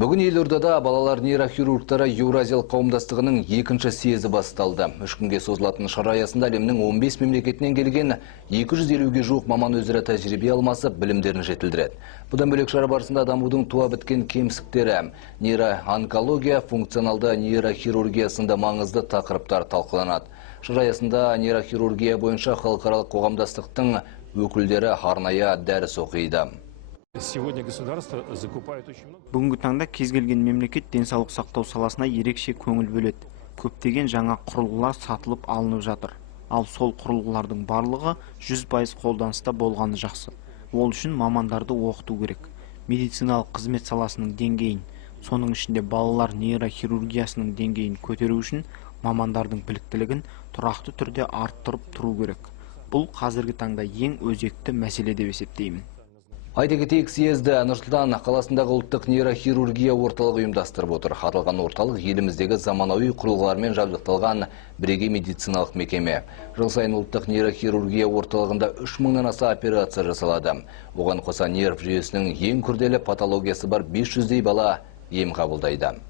Бүгін Елордада балалар нейрохирургтары Еуразиялық қауымдастығының екінші съезі басталды. 3 күнге созылатын шара аясында әлемнің 15 мемлекетінен келген 250-ге жуық маман өзара тәжірибе алмасып, білімдерін жетілдіреді. Бұдан бөлек шара барысында дамудың туа біткен кемістіктері, нейроонкология, функционалды нейрохирургия сынды маңызды тақырыптар талқыланады. Шара аясында нейрохирургия бойынша халықаралық қоғамдастықтың өкілдері арнайы дәріс оқиды. Бүгінгі таңда кез келген мемлекет денсаулық сақтау саласына ерекше көңіл бөледі. Көптеген жаңа құрылғылар сатылып алынып жатыр. Ал сол құрылғылардың барлығы 100% қолданыста болғаны жақсы. Ол үшін мамандарды оқыту керек. Медициналық қызмет саласының деңгейін, соның ішінде балалар нейрохирургиясының деңгейін көтеру үшін мамандардың біліктілігін тұрақты түрде арттырып тұру керек. Бұл қазіргі таңда ең өзекті мәселе деп есептеймін. Айта кетейік, съезді Нұр-Сұлтан қаласындағы ұлттық нейрохирургия орталығы ұйымдастырып отыр. Аталған орталық еліміздегі заманауи құрылғылармен жабдықталған бірегей медициналық мекеме. Жыл сайын ұлттық нейрохирургия орталығында 3000-нан аса операция жасалады. Оған қоса нерв жүйесінің ең күрделі патологиясы бар 500-дей бала ем қабылдайды.